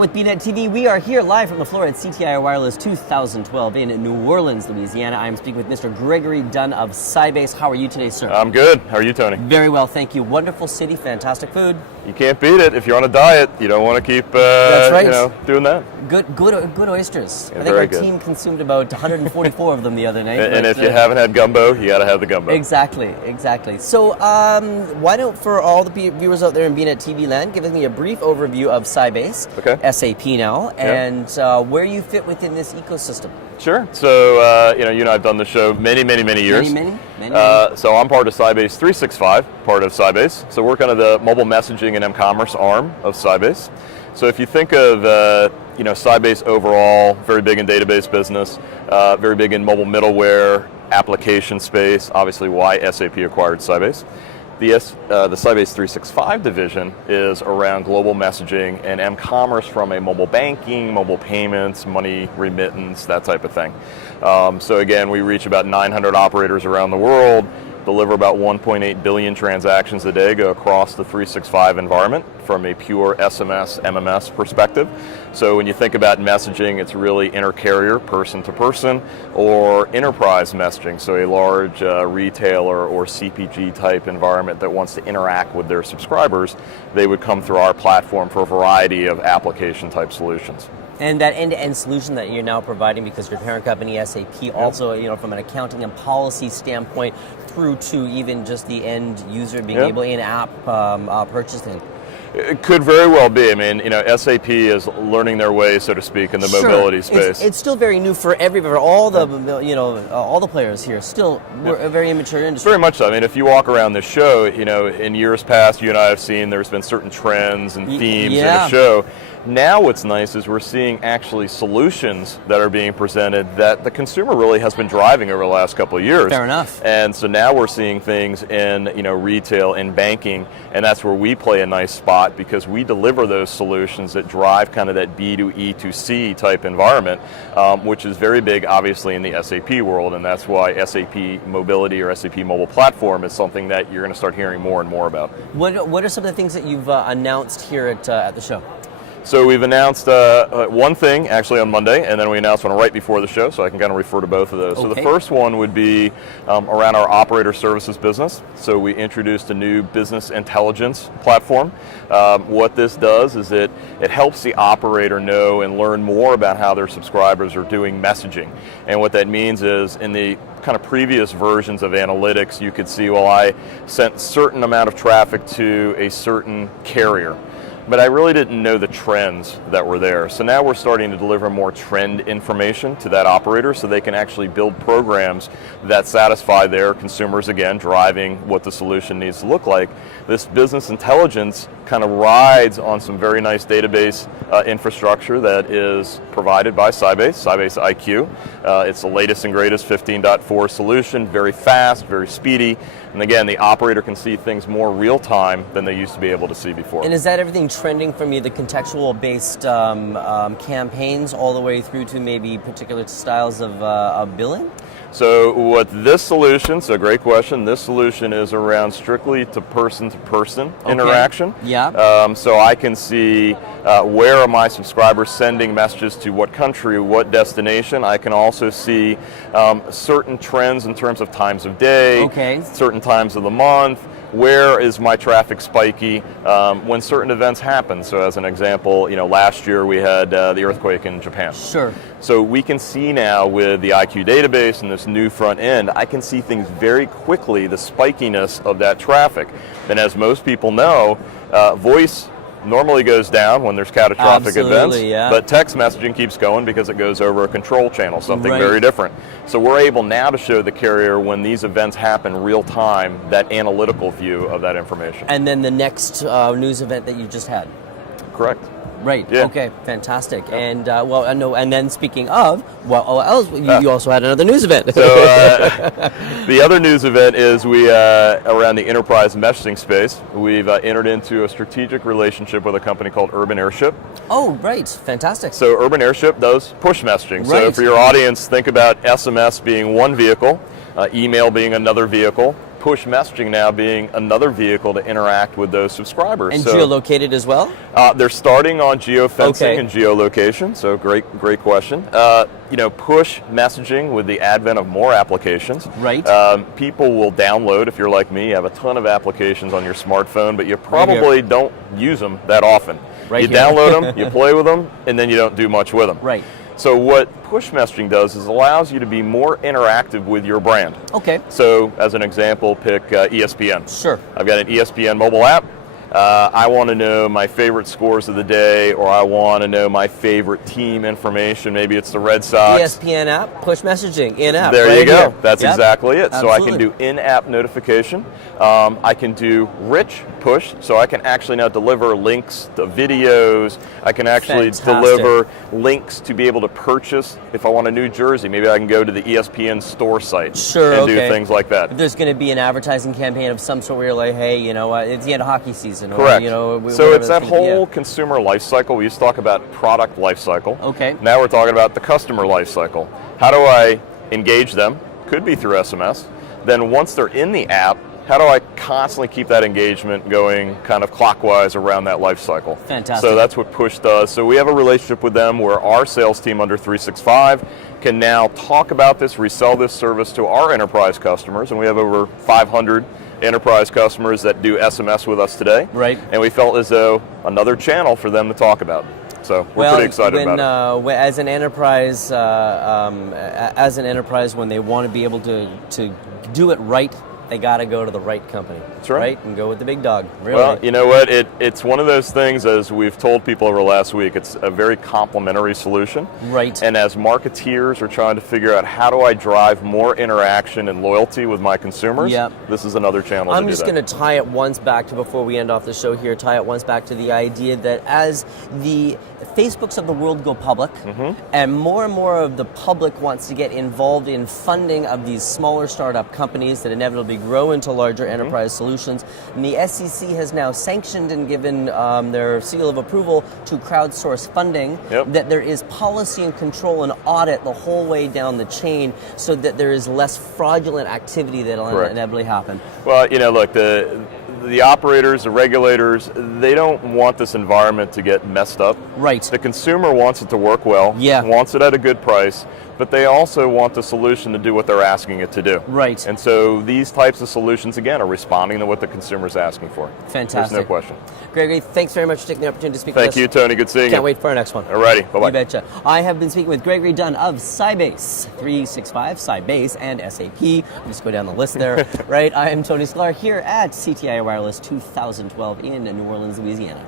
With bnetTV, we are here live from the floor at CTIA Wireless 2012 in New Orleans, Louisiana. I am speaking with Mr. Gregory Dunn of Sybase. How are you today, sir? I'm good. How are you, Tony? Very well, thank you. Wonderful city, fantastic food. You can't beat it. If you're on a diet, you don't want to keep That's right. doing that. Good oysters. Yeah, I think our team consumed about 144 of them the other night. And if you haven't had gumbo, you got to have the gumbo. Exactly. So why don't, for all the viewers out there in bnetTV land, give me a brief overview of Sybase, SAP now, and where you fit within this ecosystem. Sure. So, you and I have done the show many years. Many. So I'm part of Sybase 365, part of Sybase. So we're kind of the mobile messaging and m-commerce arm of Sybase. So if you think of, Sybase overall, very big in database business, very big in mobile middleware, application space, obviously why SAP acquired Sybase. The Sybase 365 division is around global messaging and m-commerce from a mobile banking, mobile payments, money remittance, that type of thing. So again, we reach about 900 operators around the world, deliver about 1.8 billion transactions a day, go across the 365 environment from a pure SMS, MMS perspective. So when you think about messaging, it's really inter-carrier, person-to-person, or enterprise messaging, so a large retailer or CPG type environment that wants to interact with their subscribers, they would come through our platform for a variety of application type solutions. And that end-to-end solution that you're now providing, because your parent company, SAP, also, from an accounting and policy standpoint, through to even just the end user being able in-app purchasing. It could very well be. I mean, SAP is learning their way, so to speak, in the mobility space. It's still very new for everybody, all the all the players here. Still, we're a very immature industry. Very much so. I mean, if you walk around the show, in years past, you and I have seen there's been certain trends and themes in the show. Now what's nice is we're seeing actually solutions that are being presented that the consumer really has been driving over the last couple of years. Fair enough. And so now we're seeing things in retail and banking, and that's where we play a nice spot because we deliver those solutions that drive kind of that B2E2C type environment, which is very big obviously in the SAP world, and that's why SAP Mobility or SAP Mobile Platform is something that you're going to start hearing more and more about. What are some of the things that you've announced here at the show? So we've announced one thing actually on Monday, and then we announced one right before the show, so I can kind of refer to both of those. Okay. So the first one would be around our operator services business. So we introduced a new business intelligence platform. What this does is it helps the operator know and learn more about how their subscribers are doing messaging. And what that means is in the kind of previous versions of analytics, you could see, well, I sent a certain amount of traffic to a certain carrier, but I really didn't know the trends that were there. So now we're starting to deliver more trend information to that operator so they can actually build programs that satisfy their consumers, again, driving what the solution needs to look like. This business intelligence kind of rides on some very nice database infrastructure that is provided by Sybase IQ. It's the latest and greatest 15.4 solution, very fast, very speedy, and again, the operator can see things more real time than they used to be able to see before. And is that everything trending from the contextual based campaigns all the way through to maybe particular styles of billing? So what this solution, great question, this solution is around strictly to person interaction. Yeah. So I can see where are my subscribers sending messages to what country, what destination. I can also see certain trends in terms of times of day, certain times of the month. Where is my traffic spiky when certain events happen? So as an example, last year we had the earthquake in Japan. Sure. So we can see now with the IQ database and this new front end, I can see things very quickly, the spikiness of that traffic. And as most people know, voice normally goes down when there's catastrophic events, but text messaging keeps going because it goes over a control channel, something very different. So we're able now to show the carrier when these events happen real time, that analytical view of that information. And then the next news event that you just had. Correct. Right. Yeah. Okay. Fantastic. Yeah. And and then speaking of, you also had another news event. So the other news event is we around the enterprise messaging space. We've entered into a strategic relationship with a company called Urban Airship. Oh, right. Fantastic. So Urban Airship does push messaging. Right. So for your audience, think about SMS being one vehicle, email being another vehicle, push messaging now being another vehicle to interact with those subscribers. And geolocated as well? They're starting on geofencing and geolocation, so great question. Push messaging with the advent of more applications. Right. People will download, if you're like me, you have a ton of applications on your smartphone, but you probably don't use them that often. You download them, you play with them, and then you don't do much with them. Right. So what push messaging does is allows you to be more interactive with your brand. Okay. So as an example, pick ESPN. Sure. I've got an ESPN mobile app. I want to know my favorite scores of the day, or I want to know my favorite team information. Maybe it's the Red Sox. ESPN app, push messaging, in-app. There you go. Here. That's exactly it. Absolutely. So I can do in-app notification. I can do rich push, so I can actually now deliver links to videos. I can actually deliver links to be able to purchase. If I want a new jersey, maybe I can go to the ESPN store site and do things like that. If there's going to be an advertising campaign of some sort where you're like, hey, it's the end of hockey season. Correct. Or, so it's that whole consumer life cycle. We used to talk about product life cycle. Okay. Now we're talking about the customer life cycle. How do I engage them? Could be through SMS. Then once they're in the app, how do I constantly keep that engagement going kind of clockwise around that life cycle? Fantastic. So that's what Push does. So we have a relationship with them where our sales team under 365 can now talk about this, resell this service to our enterprise customers, and we have over 500 enterprise customers that do SMS with us today. Right. And we felt as though another channel for them to talk about. So we're pretty excited about it. As an enterprise, when they want to be able to do it right, they got to go to the right company. That's right. And go with the big dog. Really. Well, you know what? It's one of those things, as we've told people over the last week, it's a very complementary solution. Right. And as marketeers are trying to figure out how do I drive more interaction and loyalty with my consumers, this is another channel I'm just going to tie it once back to, before we end off the show here, tie it once back to the idea that as the Facebooks of the world go public, and more of the public wants to get involved in funding of these smaller startup companies that inevitably grow into larger enterprise solutions, and the SEC has now sanctioned and given their seal of approval to crowdsource funding, that there is policy and control and audit the whole way down the chain so that there is less fraudulent activity that will inevitably happen. Well, look, the operators, the regulators, they don't want this environment to get messed up. Right. The consumer wants it to work well, wants it at a good price, but they also want the solution to do what they're asking it to do. Right. And so these types of solutions, again, are responding to what the consumer's asking for. Fantastic. There's no question. Gregory, thanks very much for taking the opportunity to speak with us. Thank you, Tony. Good seeing you. Can't wait for our next one. All righty. Bye-bye. You betcha. I have been speaking with Gregory Dunn of Sybase, 365, Sybase, and SAP. Just go down the list there, right? I am Tony Sklar here at CTIA Wireless 2012 in New Orleans, Louisiana.